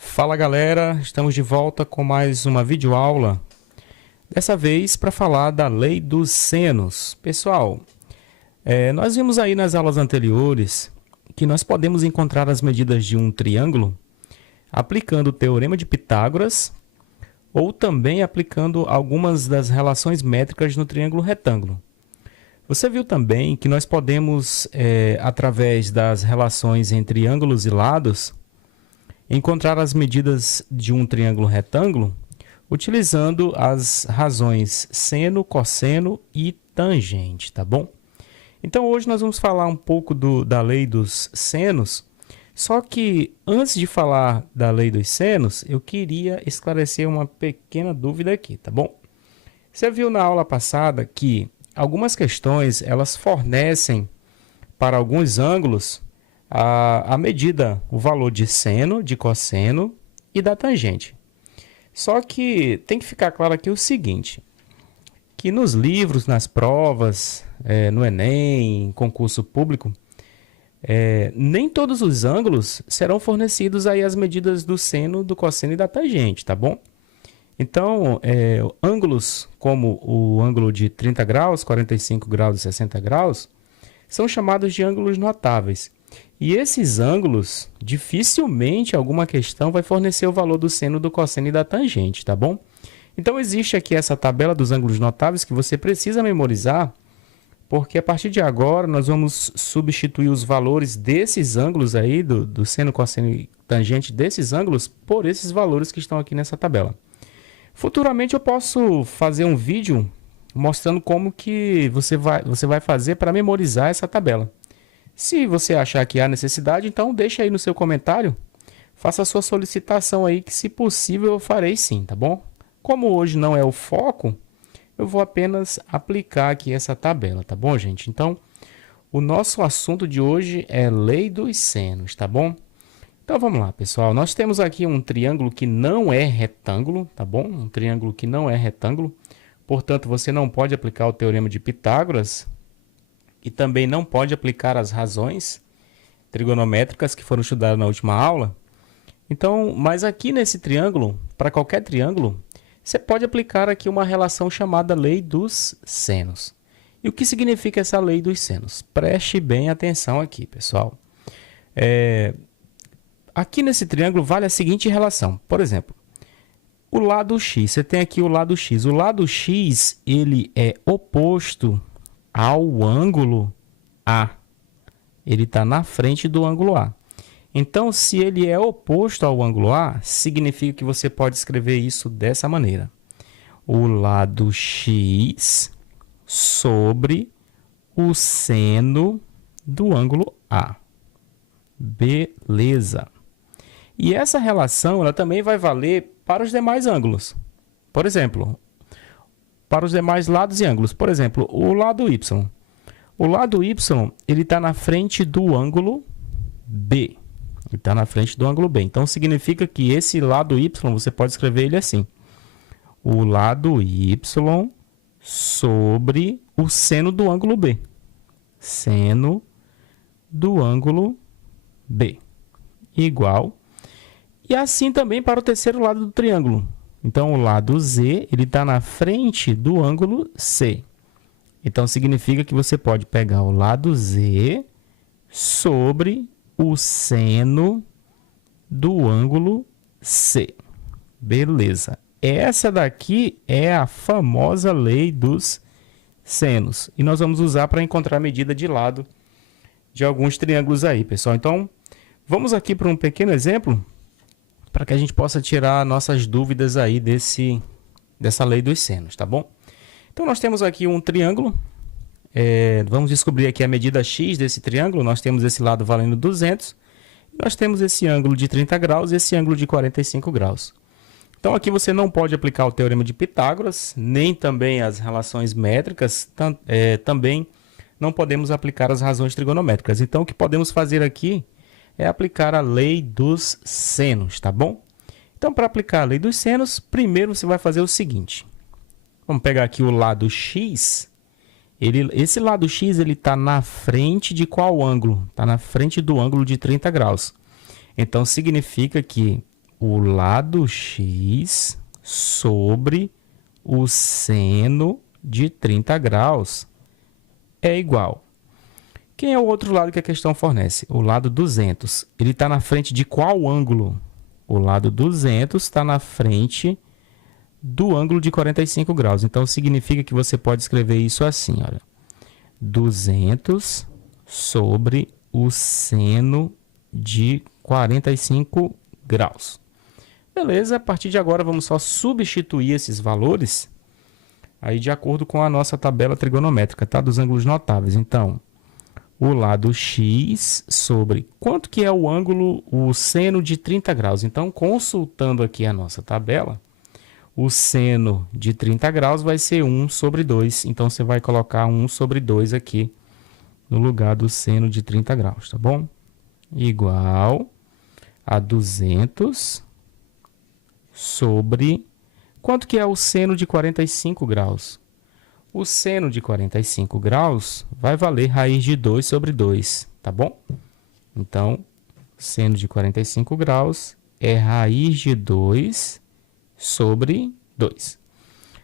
Fala galera, estamos de volta com mais uma videoaula, dessa vez para falar da lei dos senos. Pessoal, nós vimos aí nas aulas anteriores que nós podemos encontrar as medidas de um triângulo aplicando o teorema de Pitágoras ou também aplicando algumas das relações métricas no triângulo retângulo. Você viu também que nós podemos, através das relações entre ângulos e lados, encontrar as medidas de um triângulo retângulo utilizando as razões seno, cosseno e tangente, tá bom? Então hoje nós vamos falar um pouco da lei dos senos, só que antes de falar da lei dos senos, eu queria esclarecer uma pequena dúvida aqui, tá bom? Você viu na aula passada que algumas questões elas fornecem para alguns ângulos a medida, o valor de seno, de cosseno e da tangente. Só que tem que ficar claro aqui o seguinte, que nos livros, nas provas, no Enem, em concurso público, nem todos os ângulos serão fornecidos aí as medidas do seno, do cosseno e da tangente, tá bom? Então, ângulos como o ângulo de 30 graus, 45 graus e 60 graus são chamados de ângulos notáveis. E esses ângulos, dificilmente alguma questão vai fornecer o valor do seno, do cosseno e da tangente, tá bom? Então, existe aqui essa tabela dos ângulos notáveis que você precisa memorizar, porque a partir de agora nós vamos substituir os valores desses ângulos aí, do seno, cosseno e tangente desses ângulos, por esses valores que estão aqui nessa tabela. Futuramente eu posso fazer um vídeo mostrando como que você vai fazer para memorizar essa tabela. Se você achar que há necessidade, então deixa aí no seu comentário, faça a sua solicitação aí que, se possível, eu farei sim, tá bom? Como hoje não é o foco, eu vou apenas aplicar aqui essa tabela, tá bom, gente? Então, o nosso assunto de hoje é lei dos senos, tá bom? Então vamos lá, pessoal. Nós temos aqui um triângulo que não é retângulo, tá bom? Um triângulo que não é retângulo. Portanto, você não pode aplicar o teorema de Pitágoras e também não pode aplicar as razões trigonométricas que foram estudadas na última aula. Então, mas aqui nesse triângulo, para qualquer triângulo, você pode aplicar aqui uma relação chamada lei dos senos. E o que significa essa lei dos senos? Preste bem atenção aqui, pessoal. Aqui nesse triângulo vale a seguinte relação. Por exemplo, o lado x, você tem aqui o lado x. O lado x, ele é oposto ao ângulo A. Ele está na frente do ângulo A. Então, se ele é oposto ao ângulo A, significa que você pode escrever isso dessa maneira. O lado x sobre o seno do ângulo A. Beleza. E essa relação ela também vai valer para os demais ângulos. Por exemplo, para os demais lados e ângulos. Por exemplo, o lado y. O lado y ele está na frente do ângulo B. Ele está na frente do ângulo B. Então, significa que esse lado y, você pode escrever ele assim. O lado y sobre o seno do ângulo B. Seno do ângulo B. Igual. E assim também para o terceiro lado do triângulo. Então, o lado Z ele está na frente do ângulo C. Então, significa que você pode pegar o lado Z sobre o seno do ângulo C. Beleza. Essa daqui é a famosa lei dos senos. E nós vamos usar para encontrar a medida de lado de alguns triângulos aí, pessoal. Então, vamos aqui para um pequeno exemplo para que a gente possa tirar nossas dúvidas aí dessa lei dos senos, tá bom? Então, nós temos aqui um triângulo. Vamos descobrir aqui a medida x desse triângulo. Nós temos esse lado valendo 200. E nós temos esse ângulo de 30 graus e esse ângulo de 45 graus. Então, aqui você não pode aplicar o teorema de Pitágoras, nem também as relações métricas, também não podemos aplicar as razões trigonométricas. Então, o que podemos fazer aqui é aplicar a lei dos senos, tá bom? Então, para aplicar a lei dos senos, primeiro você vai fazer o seguinte. Vamos pegar aqui o lado x. Esse lado x está na frente de qual ângulo? Está na frente do ângulo de 30 graus. Então, significa que o lado x sobre o seno de 30 graus é igual. Quem é o outro lado que a questão fornece? O lado 200. Ele está na frente de qual ângulo? O lado 200 está na frente do ângulo de 45 graus. Então, significa que você pode escrever isso assim, olha. 200 sobre o seno de 45 graus. Beleza, a partir de agora vamos só substituir esses valores aí de acordo com a nossa tabela trigonométrica, tá? Dos ângulos notáveis. Então, o lado x sobre quanto que é o ângulo, o seno de 30 graus. Então, consultando aqui a nossa tabela, o seno de 30 graus vai ser 1 sobre 2. Então, você vai colocar 1 sobre 2 aqui no lugar do seno de 30 graus, tá bom? Igual a 200 sobre... Quanto que é o seno de 45 graus? O seno de 45 graus vai valer raiz de 2 sobre 2, tá bom? Então, seno de 45 graus é raiz de 2 sobre 2.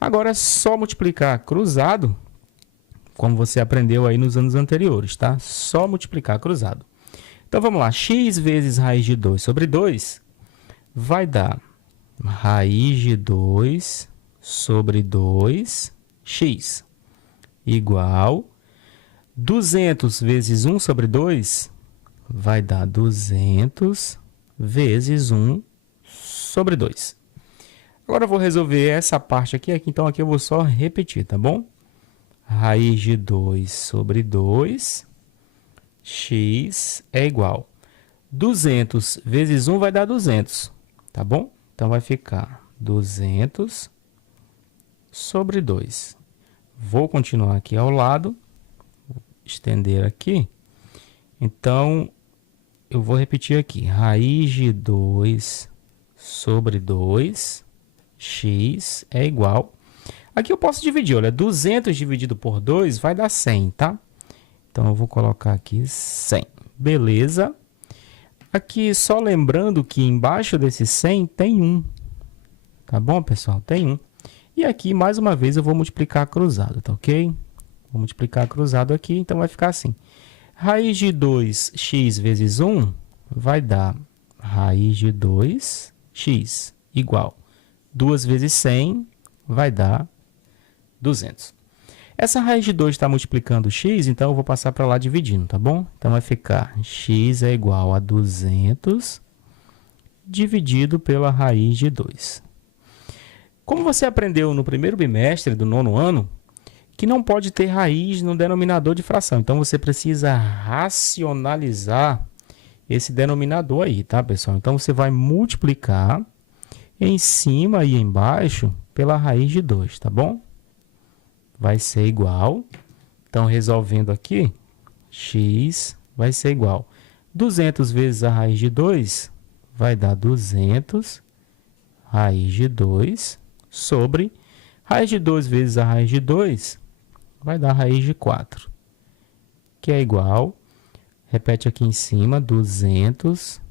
Agora é só multiplicar cruzado, como você aprendeu aí nos anos anteriores, tá? Só multiplicar cruzado. Então, vamos lá. X vezes raiz de 2 sobre 2 vai dar raiz de 2 sobre 2x igual 200 vezes 1 sobre 2 vai dar 200 vezes 1 sobre 2. Agora eu vou resolver essa parte aqui, então aqui eu vou só repetir, tá bom? Raiz de 2 sobre 2, x é igual 200 vezes 1 vai dar 200, tá bom? Então, vai ficar 200 sobre 2. Vou continuar aqui ao lado, vou estender aqui. Então, eu vou repetir aqui. Raiz de 2 sobre 2, x é igual. Aqui eu posso dividir, olha, 200 dividido por 2 vai dar 100, tá? Então, eu vou colocar aqui 100. Beleza. Aqui, só lembrando que embaixo desse 100 tem 1. Tá bom, pessoal? Tem 1. E aqui, mais uma vez, eu vou multiplicar cruzado, tá ok? Vou multiplicar cruzado aqui, então vai ficar assim. Raiz de 2x vezes 1 vai dar raiz de 2x igual 2 vezes 100 vai dar 200. Essa raiz de 2 está multiplicando x, então eu vou passar para lá dividindo, tá bom? Então, vai ficar x é igual a 200 dividido pela raiz de 2. Como você aprendeu no primeiro bimestre do 9º ano, que não pode ter raiz no denominador de fração. Então, você precisa racionalizar esse denominador aí, tá, pessoal? Então, você vai multiplicar em cima e embaixo pela raiz de 2, tá bom? Vai ser igual, então resolvendo aqui, x vai ser igual 200 vezes a raiz de 2 vai dar 200 raiz de 2 sobre raiz de 2 vezes a raiz de 2 vai dar raiz de 4, que é igual, repete aqui em cima, 200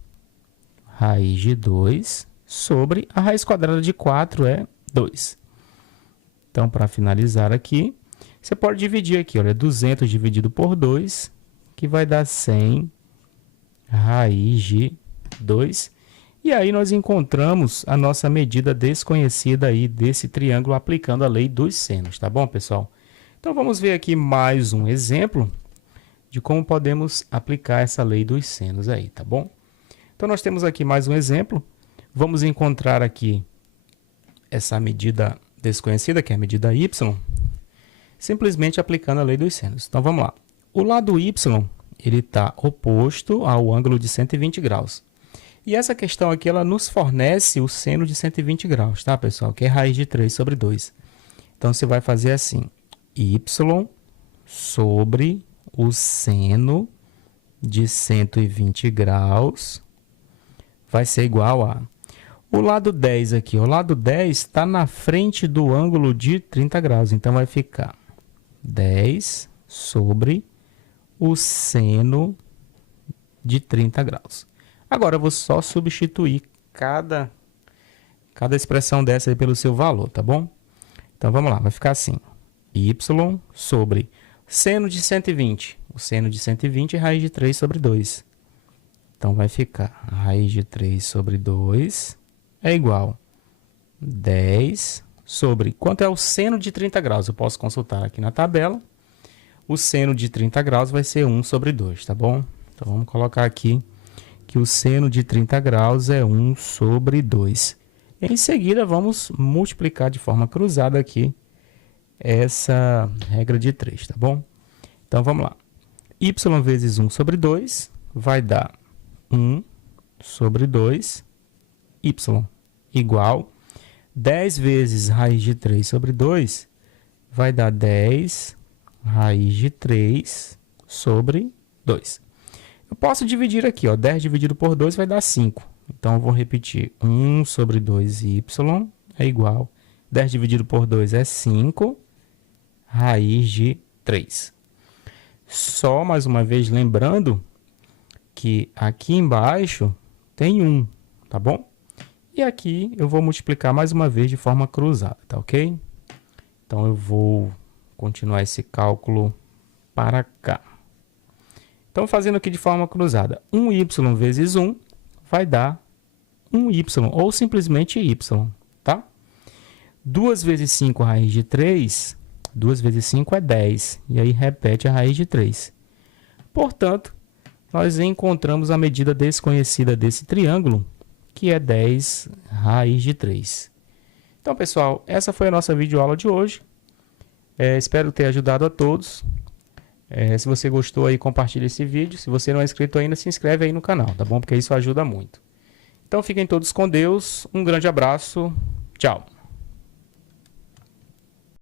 raiz de 2 sobre a raiz quadrada de 4 é 2. Então, para finalizar aqui, você pode dividir aqui, olha, 200 dividido por 2, que vai dar 100 raiz de 2. E aí nós encontramos a nossa medida desconhecida aí desse triângulo aplicando a lei dos senos, tá bom, pessoal? Então, vamos ver aqui mais um exemplo de como podemos aplicar essa lei dos senos aí, tá bom? Então, nós temos aqui mais um exemplo. Vamos encontrar aqui essa medida desconhecida, que é a medida y, simplesmente aplicando a lei dos senos. Então, vamos lá. O lado y, ele está oposto ao ângulo de 120 graus. E essa questão aqui, ela nos fornece o seno de 120 graus, tá, pessoal? Que é raiz de 3 sobre 2. Então, você vai fazer assim, y sobre o seno de 120 graus vai ser igual a... O lado 10 aqui, o lado 10 está na frente do ângulo de 30 graus. Então, vai ficar 10 sobre o seno de 30 graus. Agora, eu vou só substituir cada expressão dessa aí pelo seu valor, tá bom? Então vamos lá, vai ficar assim. Y sobre seno de 120. O seno de 120 é raiz de 3 sobre 2. Então vai ficar raiz de 3 sobre 2 é igual 10 sobre... Quanto é o seno de 30 graus? Eu posso consultar aqui na tabela. O seno de 30 graus vai ser 1 sobre 2, tá bom? Então vamos colocar aqui que o seno de 30 graus é 1 sobre 2. Em seguida, vamos multiplicar de forma cruzada aqui essa regra de 3, tá bom? Então, vamos lá. Y vezes 1 sobre 2 vai dar 1 sobre 2y igual 10 vezes raiz de 3 sobre 2 vai dar 10 raiz de 3 sobre 2. Eu posso dividir aqui, ó, 10 dividido por 2 vai dar 5. Então, eu vou repetir, 1 sobre 2y é igual, 10 dividido por 2 é 5, raiz de 3. Só mais uma vez lembrando que aqui embaixo tem 1, tá bom? E aqui eu vou multiplicar mais uma vez de forma cruzada, tá ok? Então, eu vou continuar esse cálculo para cá. Então, fazendo aqui de forma cruzada, 1y vezes 1 vai dar 1y, ou simplesmente y, tá? 2 vezes 5 raiz de 3, 2 vezes 5 é 10, e aí repete a raiz de 3. Portanto, nós encontramos a medida desconhecida desse triângulo, que é 10 raiz de 3. Então, pessoal, essa foi a nossa videoaula de hoje. Espero ter ajudado a todos. Se você gostou aí, compartilhe esse vídeo. Se você não é inscrito ainda, se inscreve aí no canal, tá bom? Porque isso ajuda muito. Então, fiquem todos com Deus. Um grande abraço. Tchau.